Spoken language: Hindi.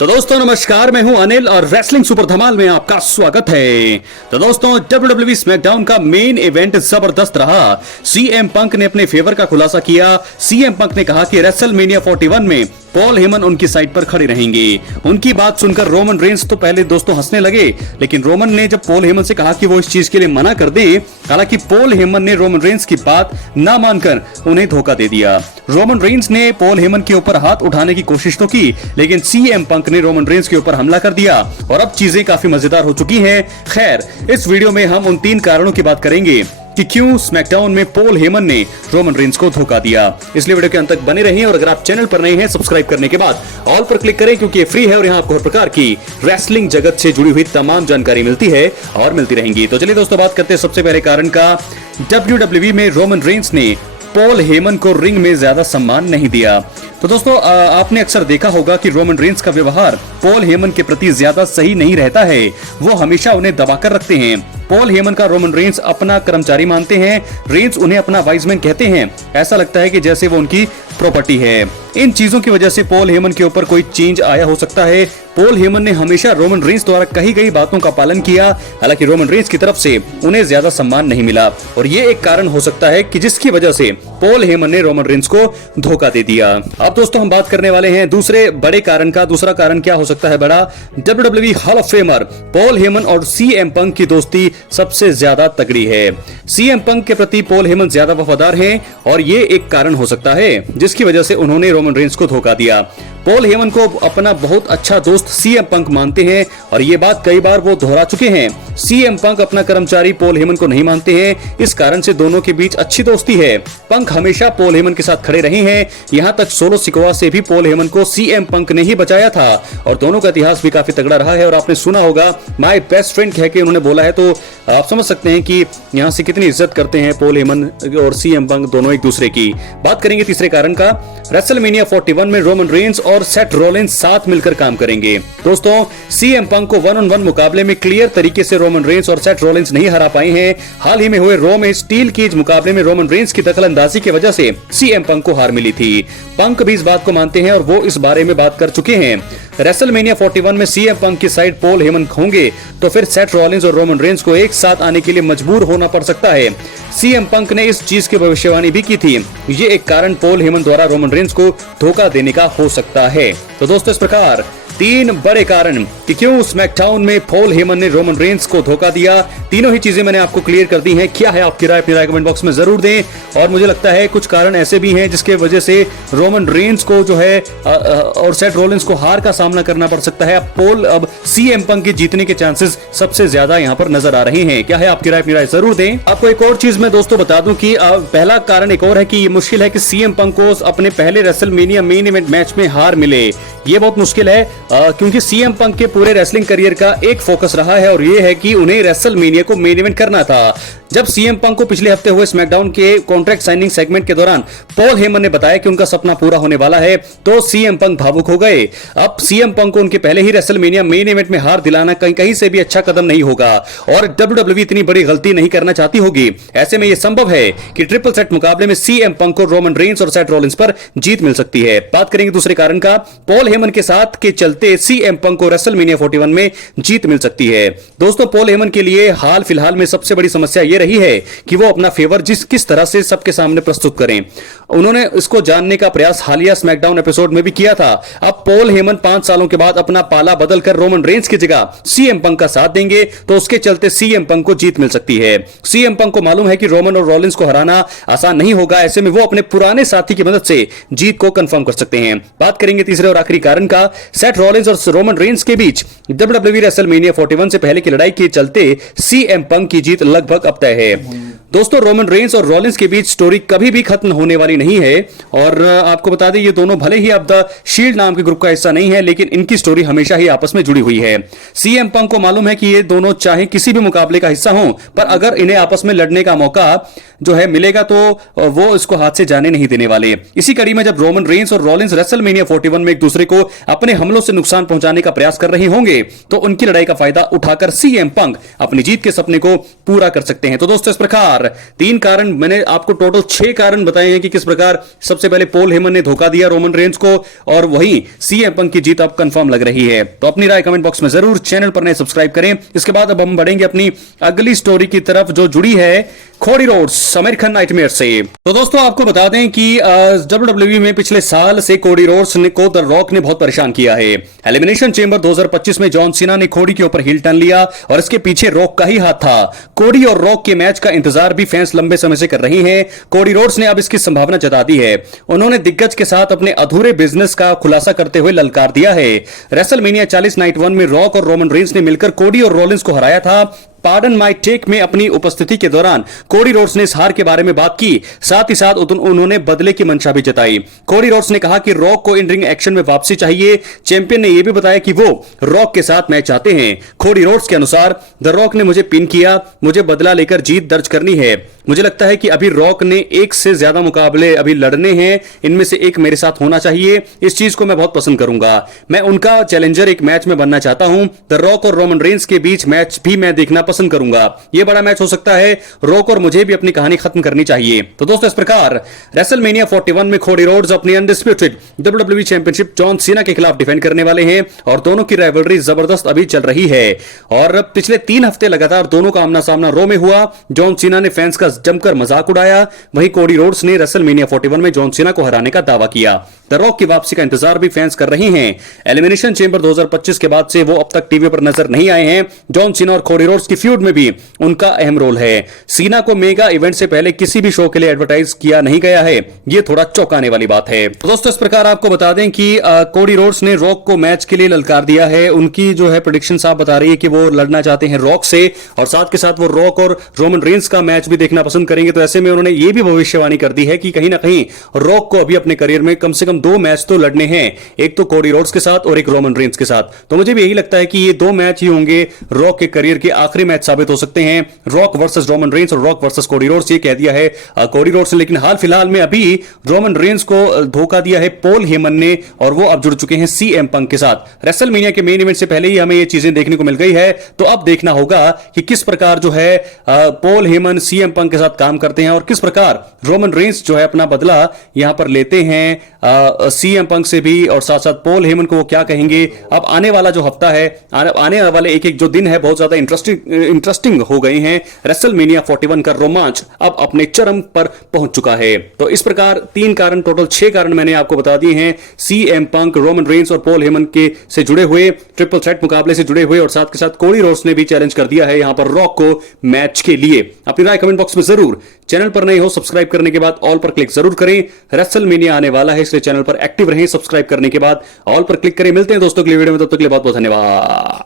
तो दोस्तों नमस्कार, मैं हूं अनिल और रेसलिंग सुपर धमाल में आपका स्वागत है। तो दोस्तों WWE स्मैकडाउन का मेन इवेंट जबरदस्त रहा। सीएम पंक ने अपने फेवर का खुलासा किया। सीएम पंक ने कहा कि रेसलमेनिया 41 में पॉल हेमन उनकी साइड पर खड़े रहेंगे। उनकी बात सुनकर रोमन रेंस तो पहले दोस्तों हंसने लगे, लेकिन रोमन ने जब पॉल हेमन से कहा कि वो इस चीज के लिए मना कर दे, हालांकि पॉल हेमन ने रोमन रेंस की बात ना मानकर उन्हें धोखा दे दिया। रोमन रेंस ने पॉल हेमन के ऊपर हाथ उठाने की कोशिश तो की, लेकिन सीएम पंक ने रोमन रेंस के ऊपर हमला कर दिया और अब चीजें काफी मजेदार हो चुकी हैं। खैर, इस वीडियो में हम उन 3 कारणों की बात करेंगे कि क्यों स्मैकडाउन में पॉल हेमन ने रोमन रेंस को धोखा दिया। इसलिए वीडियो के अंत तक बने रहिए और अगर आप चैनल पर नए हैं सब्सक्राइब करने के बाद ऑल पर क्लिक करें, क्योंकि ये फ्री है और यहाँ आपको हर प्रकार की रेसलिंग जगत से जुड़ी हुई तमाम जानकारी मिलती है और मिलती रहेंगी। तो चलिए दोस्तों बात करते हैं सबसे पहले कारण का। WWE में रोमन रेंस ने पॉल हेमन को रिंग में ज्यादा सम्मान नहीं दिया। तो दोस्तों आपने अक्सर देखा होगा कि रोमन रेंस का व्यवहार पॉल हेमन के प्रति ज्यादा सही नहीं रहता है। वो हमेशा उन्हें दबाकर रखते हैं। पॉल हेमन का रोमन रेंस अपना कर्मचारी मानते हैं। रेंस उन्हें अपना वाइसमैन कहते हैं। ऐसा लगता है कि जैसे वो उनकी प्रॉपर्टी है। इन चीजों की वजह से पॉल हेमन के ऊपर कोई चेंज आया हो सकता है। पॉल हेमन ने हमेशा रोमन रेंस द्वारा कही गई बातों का पालन किया, हालांकि रोमन रेंस की तरफ से उन्हें ज्यादा सम्मान नहीं मिला और ये एक कारण हो सकता है कि जिसकी वजह से पॉल हेमन ने रोमन रेंस को धोखा दे दिया। अब दोस्तों हम बात करने वाले हैं दूसरे बड़े कारण का। दूसरा कारण क्या हो सकता है बड़ा? WWE hall of famer Paul Heyman और सीएम पंक की दोस्ती सबसे ज्यादा तगड़ी है। सीएम पंक के प्रति पॉल हेमन ज्यादा वफादार हैं और ये एक कारण हो सकता है जिसकी वजह से उन्होंने रोमन रेंस को धोखा दिया। पॉल हेमन को अपना बहुत अच्छा दोस्त सीएम पंक मानते हैं और ये बात कई बार वो दोहरा चुके हैं। सीएम पंक अपना कर्मचारी पॉल हेमन को नहीं मानते हैं, इस कारण से दोनों के बीच अच्छी दोस्ती है। पंक हमेशा पॉल हेमन के साथ खड़े रहे हैं। यहाँ तक सोलो सिकोआ से भी पॉल हेमन को सीएम पंक ने ही बचाया था और दोनों का इतिहास भी काफी तगड़ा रहा है। और आपने सुना होगा माय बेस्ट फ्रेंड कह के उन्होंने बोला है, तो आप समझ सकते हैं कि यहाँ से कितनी इज्जत करते हैं पॉल हेमन और सीएम पंक दोनों एक दूसरे की। बात करेंगे तीसरे कारण का। रेसलमेनिया 41 में रोमन रेंस और सेथ रॉलिंस साथ मिलकर काम करेंगे। दोस्तों सीएम पंक को 1-on-1 मुकाबले में क्लियर तरीके से रोमन रेंस और सेथ रॉलिंस नहीं हरा पाए हैं। हाल ही में हुए रॉ में स्टील केज मुकाबले में रोमन रेंस की दखलंदाजी की वजह से सीएम पंक को हार मिली थी। पंक भी इस बात को मानते हैं और वो इस बारे में बात कर चुके हैं। रेसलमेनिया 41 में सीएम पंक की साइड पॉल हेमन होंगे तो फिर सेथ रॉलिंस और रोमन रेंस को एक साथ आने के लिए मजबूर होना पड़ सकता है। सीएम पंक ने इस चीज की भविष्यवाणी भी की थी। ये एक कारण पॉल हेमन द्वारा रोमन रेंस को धोखा देने का हो सकता है। तो दोस्तों इस प्रकार 3 बड़े कारण कि क्यों स्मैकडाउन में पॉल हेमन ने रोमन रेंस को धोखा दिया। तीनों ही चीजें मैंने आपको क्लियर कर दी हैं। क्या है आपकी राय? अपनी राय कमेंट बॉक्स में जरूर दें। और मुझे लगता है कुछ कारण ऐसे भी हैं जिसके वजह से रोमन रेंस को जो है और सेथ रॉलिंस को हार का सामना करना पड़ सकता है। अब सीएम पंक के जीतने के चांसेस सबसे ज्यादा यहाँ पर नजर आ रहे हैं। क्या है आपकी राय? अपनी राय जरूर दें। आपको एक और चीज मैं दोस्तों बता दूं कि पहला कारण एक और है कि ये मुश्किल है कि सीएम पंक को अपने पहले रेसलमेनिया मेन इवेंट मैच में हार मिले। ये बहुत मुश्किल है क्योंकि सीएम पंक के पूरे रेसलिंग करियर का एक फोकस रहा है और ये है कि उन्हें रेसलमेनिया को मेन इवेंट करना था। जब सीएम पंक को पिछले हफ्ते हुए स्मैकडाउन के कॉन्ट्रैक्ट साइनिंग सेगमेंट के दौरान पॉल हेमन ने बताया कि उनका सपना पूरा होने वाला है, तो सीएम पंक भावुक हो गए। अब सीएम पंक को उनके पहले ही रेसलमेनिया मेन इवेंट में हार दिलाना कहीं से भी अच्छा कदम नहीं होगा और WWE इतनी बड़ी गलती नहीं करना चाहती होगी। ऐसे में यह संभव है कि ट्रिपल सेट मुकाबले में सीएम पंक को रोमन रेंस और सेथ रॉलिंस पर जीत मिल सकती है। बात करेंगे दूसरे कारण का। पॉल हेमन के साथ के चलते सीएम पंक को रेसलमेनिया 41 में जीत मिल सकती है। दोस्तों पॉल हेमन के लिए हाल फिलहाल में सबसे बड़ी समस्या यह रही है कि वो अपना फेवर किस तरह से सबके सामने प्रस्तुत करें। उन्होंने इसको जानने का प्रयास हालिया स्मैकडाउन एपिसोड में भी किया था। अब पॉल हेमन 5 सालों के बाद अपना पाला बदलकर रोमन रेंस की जगह सीएम पंक का साथ देंगे तो उसके चलते सीएम पंक को जीत मिल सकती है। सीएम पंक को मालूम है कि रोमन और रॉलिंस को हराना आसान नहीं होगा। ऐसे में वो अपने पुराने साथी की मदद से जीत को कंफर्म कर सकते हैं। बात करेंगे तीसरे और आखिरी कारण का। सेथ रॉलिंस और रोमन रेंस के बीच WWE रेसलमेनिया 41 से पहले की लड़ाई के चलते सीएम पंक की जीत लगभग अब तय है। दोस्तों रोमन रेंस और रॉलिंस के बीच स्टोरी कभी भी खत्म होने वाली नहीं है और आपको बता दें ये दोनों भले ही अब द शील्ड नाम के ग्रुप का हिस्सा नहीं है, लेकिन इनकी स्टोरी हमेशा ही आपस में जुड़ी हुई है। सीएम पंक को मालूम है कि ये दोनों चाहे किसी भी मुकाबले का हिस्सा हों, पर अगर इन्हें आपस में लड़ने का मौका जो है मिलेगा तो वो इसको हाथ से जाने नहीं देने वाले। इसी कड़ी में जब रोमन रेंस और रॉलिंस रेसलमेनिया 41 में एक दूसरे को अपने हमलों से नुकसान पहुंचाने का प्रयास कर रहे होंगे तो उनकी लड़ाई का फायदा उठाकर सीएम पंक अपनी जीत के सपने को पूरा कर सकते हैं। तो दोस्तों इस प्रकार प्रकार 3 कारण मैंने आपको टोटल 6 कारण बताए हैं कि किस प्रकार सबसे पहले पॉल हेमन ने धोखा दिया रोमन रेंस को और वहीं सीएम पंक की जीत अब कंफर्म लग रही है। तो अपनी राय कमेंट बॉक्स में जरूर, चैनल पर नए सब्सक्राइब करें। इसके बाद अब हम बढ़ेंगे अपनी अगली स्टोरी की तरफ जो जुड़ी है कोडी रोड्स अमेरिकन नाइटमेयर से। तो दोस्तों आपको बता दें कि WWE में पिछले साल से कोडी रोड्स को द रॉक ने बहुत परेशान किया है। एलिमिनेशन चेंबर 2025 में जॉन सीना ने कोडी के ऊपर हील टर्न लिया और इसके पीछे रॉक का ही हाथ था। कोडी और रॉक के मैच का इंतजार भी फैंस लंबे समय से कर रही हैं। कोडी रोड्स ने अब इसकी संभावना जता दी है। उन्होंने दिग्गज के साथ अपने अधूरे बिजनेस का खुलासा करते हुए ललकार दिया है। रेसलमेनिया 40 नाइट 1 में रॉक और रोमन रेंस ने मिलकर कोडी और रोलिंस को हराया था। पार्डन माय टेक में अपनी उपस्थिति के दौरान कोडी रोड्स ने इस हार के बारे में बात की, साथ ही साथ उन्होंने बदले की मंशा भी जताई। कोडी रोड्स ने कहा कि रॉक को इन रिंग एक्शन में वापसी चाहिए। चैंपियन ने यह भी बताया कि वो रॉक के साथ मैच चाहते हैं। कोडी रोड्स के अनुसार द रॉक ने मुझे पिन किया, मुझे बदला लेकर जीत दर्ज करनी है। मुझे लगता है कि अभी रॉक ने एक से ज्यादा मुकाबले अभी लड़ने हैं, इनमें से एक मेरे साथ होना चाहिए। इस चीज को मैं बहुत पसंद करूंगा। मैं उनका चैलेंजर एक मैच में बनना चाहता हूं। द रॉक और रोमन रेंस के बीच मैच भी मैं देखना पसंद करूंगा। यह बड़ा मैच हो सकता है। रॉक और मुझे भी अपनी कहानी खत्म करनी चाहिए। तो दोस्तों इस प्रकार रेसलमेनिया 41 में कोडी रोड्स अपनी undisputed WWE championship John Cena के खिलाफ डिफेंड करने वाले हैं और दोनों की राइवलरी जबरदस्त अभी चल रही है और पिछले 3 हफ्ते लगातार दोनों का आमना सामना रो में हुआ। जॉन सीना ने फैंस का जमकर मजाक उड़ाया, वहीं कोडी रोड्स ने रेसलमेनिया 41 में जॉन सीना को हराने का दावा किया। द रॉक की वापसी का इंतजार भी फैंस कर रहे हैं। एलिमिनेशन चेंबर 2025 के बाद से वो अब तक टीवी पर नजर नहीं आए हैं। जॉन सीना और कोडी रोड्स की फ्यूड में भी उनका अहम रोल है। सीना को मेगा इवेंट से पहले किसी भी शो के लिए एडवर्टाइज किया नहीं गया है। यह थोड़ा चौंकाने वाली बात है। तो दोस्तों इस प्रकार आपको बता दें कि कोडी रोड्स ने रॉक को मैच के लिए ललकार दिया है। उनकी जो है प्रेडिक्शन साफ बता रही है कि वो लड़ना चाहते हैं रॉक से और साथ के साथ वो रॉक और रोमन रेंस का मैच भी देखना पसंद करेंगे। तो ऐसे में उन्होंने ये भी भविष्यवाणी कर दी है कि कहीं ना कहीं रॉक को अभी अपने करियर में कम से कम 2 मैच तो लड़ने हैं, एक तो कोडी रोड्स के साथ और एक रोमन रेंस के साथ। तो मुझे भी यही लगता है कि ये 2 मैच ही होंगे, रॉक के करियर के आखिरी मैच साबित हो सकते हैं। रॉक वर्सेस रोमन रेंस और रॉक वर्सेस कोडी रोड्स, ये कह दिया है कोडी रोड्स ने। लेकिन हाल फिलहाल में अभी रोमन रेंस को धोखा दिया है पॉल हेमन ने और वो अब जुड़ चुके हैं सीएम पंक के साथ। रेसलमेनिया के मेन इवेंट से पहले ही हमें ये चीजें देखने को मिल गई है। तो अब देखना होगा कि किस प्रकार जो है पॉल हेमन सीएम पंक के साथ काम करते हैं और किस प्रकार रोमन रेंस जो है अपना बदला यहां पर लेते हैं सीएम पंक से भी और साथ साथ पॉल हेमन को वो क्या कहेंगे। अब आने वाला जो हफ्ता है, आने वाले एक एक जो दिन है बहुत ज्यादा इंटरेस्टिंग हो गए हैं। रेसलमेनिया 41 का रोमांच अब अपने चरम पर पहुंच चुका है। तो इस प्रकार 3 कारण, टोटल 6 कारण मैंने आपको बता दिए हैं। सीएम पंक, रोमन रेंस और पॉल हेमन के से जुड़े हुए, ट्रिपल थ्रेट मुकाबले से जुड़े हुए और साथ के साथ कोडी रोड्स ने भी चैलेंज कर दिया है यहां पर रॉक को मैच के लिए। अपनी राय कमेंट बॉक्स में जरूर, चैनल पर नए हो सब्सक्राइब करने के बाद ऑल पर क्लिक जरूर करें। रेसलमेनिया आने वाला है इसलिए चैनल पर एक्टिव रहें। सब्सक्राइब करने के बाद ऑल पर क्लिक करें। मिलते हैं दोस्तों अगली वीडियो में, तब तक के लिए बहुत बहुत धन्यवाद।